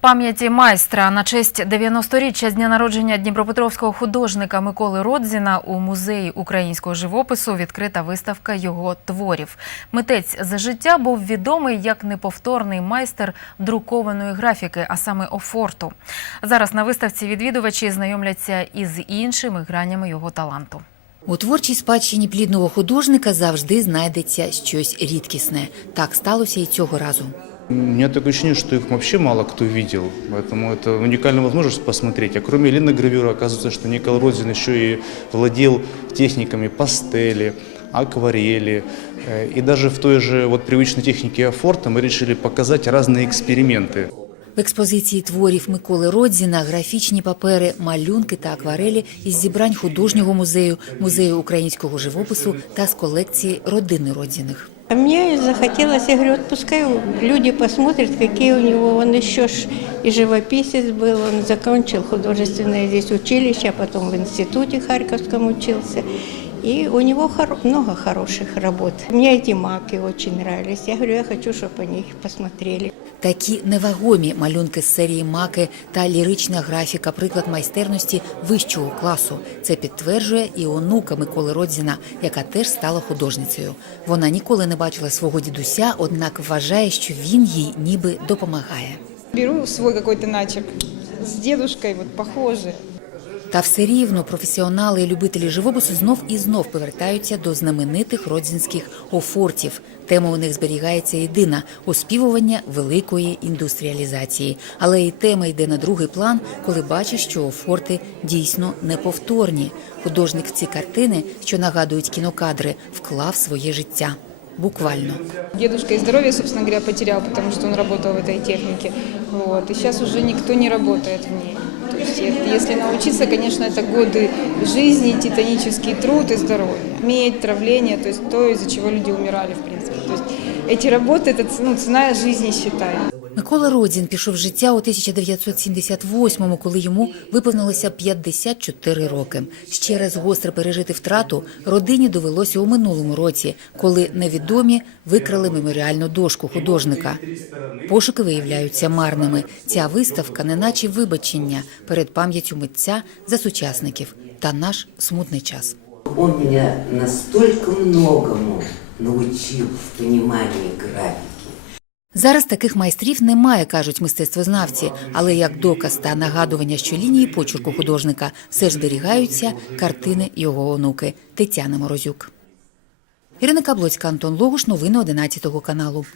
Пам'яті майстра на честь 90-річчя з дня народження дніпропетровського художника Миколи Родзіна у музеї українського живопису відкрита виставка його творів. Митець за життя був відомий як неповторний майстер друкованої графіки, а саме офорту. Зараз на виставці відвідувачі знайомляться із іншими гранями його таланту. У творчій спадщині плідного художника завжди знайдеться щось рідкісне. Так сталося і цього разу. У меня такое ощущение, что их вообще мало кто видел, поэтому это уникальная возможность посмотреть. А кроме линогравюры, оказывается, что Никол Родзин еще и владел техниками пастели, акварели. э, И даже в той же вот привычной технике афорта мы решили показать разные эксперименты. В експозиції творів Миколи Родзіна графічні папери, малюнки та акварелі із зібрань художнього музею, музею українського живопису та з колекції родини Родзіних. А Мне захотелось, я говорю, вот пускай люди посмотрят, какие у него, он еще ж и живописец был, он закончил художественное здесь училище, а потом в институте Харьковском учился. И у него хоро- много хороших работ. Мне эти маки очень нравились. Я говорю, я хочу, чтобы они их посмотрели. Такі невагомі малюнки з серії маки та лірична графіка, приклад майстерності вищого класу. Це підтверджує і онука Миколи Родзіна, яка теж стала художницею. Вона ніколи не бачила свого дідуся, однак вважає, що він їй ніби допомагає. Беру свій какой-то начерк з дідушкою, вот похожий. Та все рівно професіонали і любителі живопису знов і знов повертаються до знаменитих родзінських офортів. Тема у них зберігається єдина оспівування великої індустріалізації. Але і тема йде на другий план, коли бачиш, що офорти дійсно неповторні. Художник ці картини, що нагадують кінокадри, вклав своє життя. Буквально. Дедушка и здоровье, собственно говоря, потерял, потому что он работал в этой технике. Вот. И сейчас уже никто не работает в ней То есть е- если научиться, конечно, это годы жизни, титанический труд и здоровье. Медь, травление, то есть то, из-за чего люди умирали, в принципе. То есть эти работы, это ц- ну, цена жизни, считай. Микола Родзін пішов з життя у 1978-му, коли йому виповнилося 54 роки. Ще раз гостре пережити втрату родині довелося у минулому році, коли невідомі викрали меморіальну дошку художника. Пошуки виявляються марними. Ця виставка, неначе вибачення перед пам'яттю митця за сучасників та наш смутний час. Он меня настолько многому научил в понимании графики. Зараз таких майстрів немає, кажуть мистецтвознавці, але як доказ та нагадування, що лінії почерку художника все ж зберігаються картини його онуки Тетяни Морозюк. Ірина Каблоцька, Антон Логуш, новини 11 каналу.